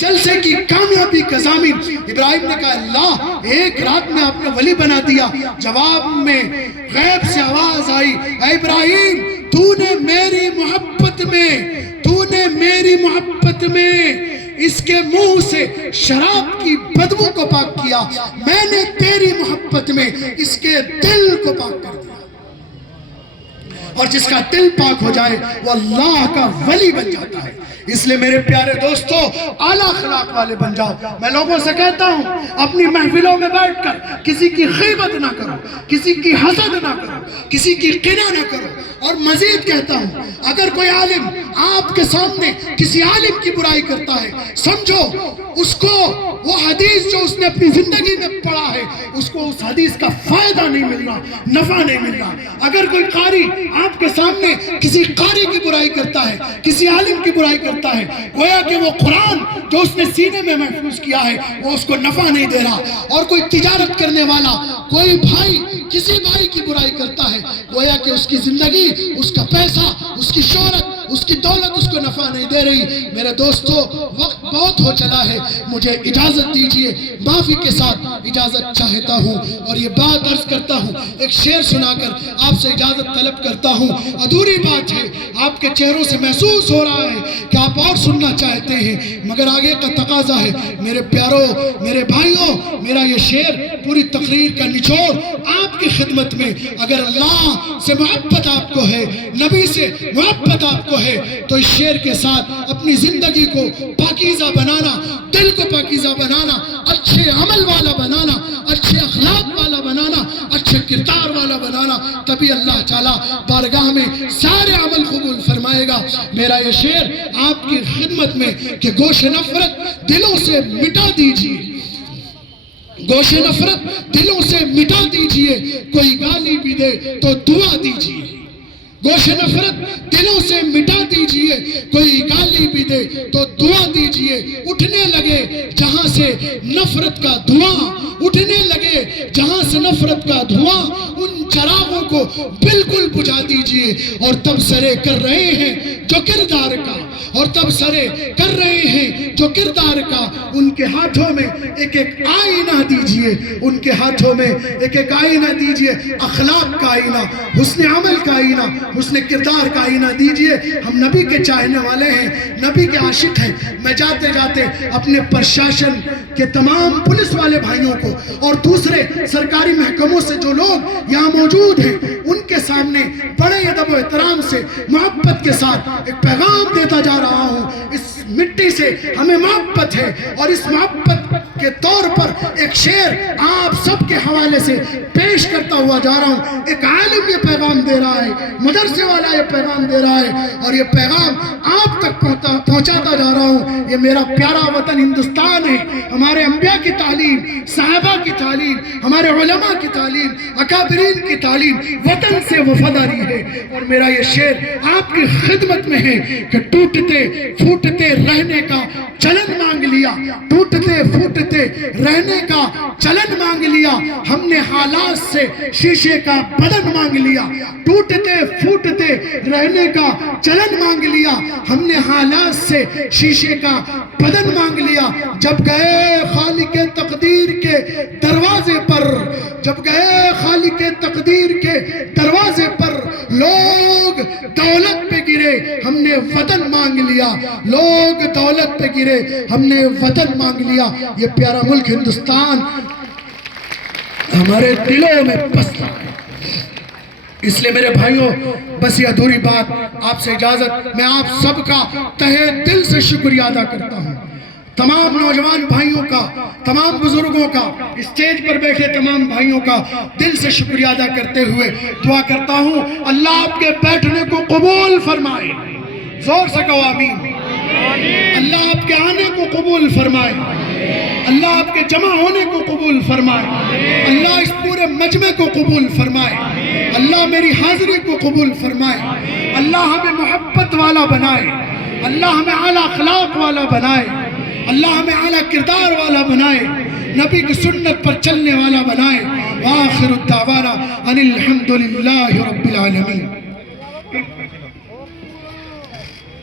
جلسے کی کامیابی کا ضامن۔ ابراہیم نے کہا اللہ ایک رات میں آپ نے ولی بنا دیا۔ جواب میں غیب سے آواز آئی، اے ابراہیم تو نے میری محبت میں اس کے منہ سے شراب کی بدبو کو پاک کیا، میں نے تیری محبت میں اس کے دل کو پاک کر دیا۔ اور جس کا دل پاک ہو جائے وہ اللہ کا ولی بن جاتا ہے۔ اس لئے میرے پیارے دوستو اعلیٰ اخلاق والے بن جاؤ۔ میں لوگوں سے کہتا ہوں اپنی محفلوں میں بیٹھ کر کسی کی غیبت نہ کرو، کسی کی حسد نہ کرو، کسی کی قنا نہ کرو۔ اور مزید کہتا ہوں اگر کوئی عالم آپ کے سامنے کسی عالم کی برائی کرتا ہے، سمجھو اس کو وہ حدیث جو اس نے اپنی زندگی میں پڑھا ہے اس کو اس حدیث کا فائدہ نہیں مل رہا، نفع نہیں مل رہا۔ اگر کوئی قاری آپ کے سامنے کسی قاری کی برائی کرتا ہے، کسی عالم کی برائی کرتا ہے، گویا کہ وہ قرآن جو اس نے سینے میں محفوظ کیا ہے وہ اس کو نفع نہیں دے رہا۔ اور کوئی تجارت کرنے والا کوئی بھائی کسی بھائی کی برائی کرتا ہے، گویا کہ اس کی زندگی، اس کا پیسہ، اس کی شہرت، اس کی دولت اس کو نفع نہیں دے رہی۔ میرے دوستو وقت بہت ہو چلا ہے، مجھے اجازت دیجئے، معافی کے ساتھ اجازت چاہتا ہوں اور یہ بات عرض کرتا ہوں، ایک شعر سنا کر آپ سے اجازت طلب کرتا ہوں۔ ادھوری بات ہے، آپ کے چہروں سے محسوس ہو رہا ہے کہ آپ اور سننا چاہتے ہیں مگر آگے کا تقاضا ہے۔ میرے پیاروں، میرے بھائیوں، میرا یہ شعر پوری تقریر کا نچوڑ آپ کی خدمت میں، اگر اللہ سے محبت آپ کو ہے، نبی سے محبت آپ کو ہے تو اس شعر کے ساتھ اپنی زندگی کو پاکیزہ بنانا، دل کو پاکیزہ بنانا، اچھے عمل والا بنانا، اچھے اخلاق والا بنانا، اچھے کردار والا بنانا، تبھی اللہ تعالیٰ بارگاہ میں سارے عمل قبول فرمائے گا۔ میرا یہ شعر آپ کی خدمت میں کہ گوش نفرت دلوں سے مٹا دیجئے، گوش نفرت دلوں سے مٹا دیجئے، کوئی گالی بھی دے تو دعا دیجئے۔ گوش نفرت دلوں سے مٹا دیجئے، کوئی گالی بھی دے تو دعا دیجئے۔ اٹھنے لگے جہاں سے نفرت کا دھواں، اٹھنے لگے جہاں سے نفرت کا دھواں، ان چراغوں کو بالکل بجھا دیجئے۔ اور تب سرے کر رہے ہیں جو کردار کا، اور تب سرے کر رہے ہیں جو کردار کا، ان کے ہاتھوں میں ایک ایک آئینہ دیجئے، ان کے ہاتھوں میں ایک ایک آئینہ دیجئے، اخلاق کا آئینہ، حسن عمل کا آئینہ، حسن کردار کا آئینہ دیجئے۔ ہم نبی کے چاہنے والے ہیں، نبی کے عاشق ہیں۔ میں جاتے جاتے اپنے پرشاشن کے تمام پولیس والے بھائیوں کو اور دوسرے سرکاری محکموں سے جو لوگ یہاں موجود ہیں ان کے سامنے بڑے ادب و احترام سے محبت کے ساتھ ایک پیغام دیتا جا رہا ہوں۔ اس مٹی سے ہمیں محبت ہے اور اس محبت کے طور پر ایک شعر آپ سب کے حوالے سے پیش کرتا ہوا جا رہا ہوں۔ ایک عالم یہ پیغام دے رہا ہے، مدرسے والا یہ پیغام دے رہا ہے اور یہ پیغام آپ تک پہنچاتا جا رہا ہوں۔ یہ میرا پیارا وطن ہندوستان ہے، ہمارے انبیاء کی تعلیم، صحابہ کی تعلیم، ہمارے علماء کی تعلیم، اکابرین کی تعلیم وطن سے وفاداری ہے۔ اور میرا یہ شعر آپ کی خدمت میں ہے کہ ٹوٹتے پھوٹتے رہنے کا چلن مانگ لیا، ٹوٹتے پھوٹتے رہنے کا چلن مانگ لیا، ہم نے حالات سے شیشے کا بدن مانگ لیا، ٹوٹتے پھوٹتے رہنے کا چلن مانگ لیا، ہم نے حالات سے شیشے کا بدن مانگ لیا۔ جب گئے خالق تقدیر کے دروازے پر، جب گئے خالق تقدیر کے دروازے پر، لوگ دولت پہ گرے ہم نے وطن مانگ لیا، لوگ دولت پہ گرے ہم نے وطن مانگ لیا۔ یہ پیارا ملک ہندوستان ہمارے دلوں میں بستا ہے۔ اس لئے میرے بھائیوں بس یہ ادھوری بات، آپ سے اجازت، میں آپ سب کا تہہ دل سے شکریہ ادا کرتا ہوں، تمام نوجوان بھائیوں کا، تمام بزرگوں کا، اسٹیج پر بیٹھے تمام بھائیوں کا دل سے شکریہ ادا کرتے ہوئے دعا کرتا ہوں اللہ آپ کے بیٹھنے کو قبول فرمائے، زور سے کہو آمین۔ اللہ آپ کے آنے کو قبول فرمائے، اللہ آپ کے جمع ہونے کو قبول فرمائے، اللہ اس پورے مجمع کو قبول فرمائے، اللہ میری حاضری کو قبول فرمائے، اللہ ہمیں محبت والا بنائے، اللہ ہمیں اعلیٰ اخلاق والا بنائے، اللہ ہمیں اعلیٰ کردار والا بنائے، نبی کی سنت پر چلنے والا بنائے۔ وآخر الدعوانا ان الحمدللہ رب العالمین۔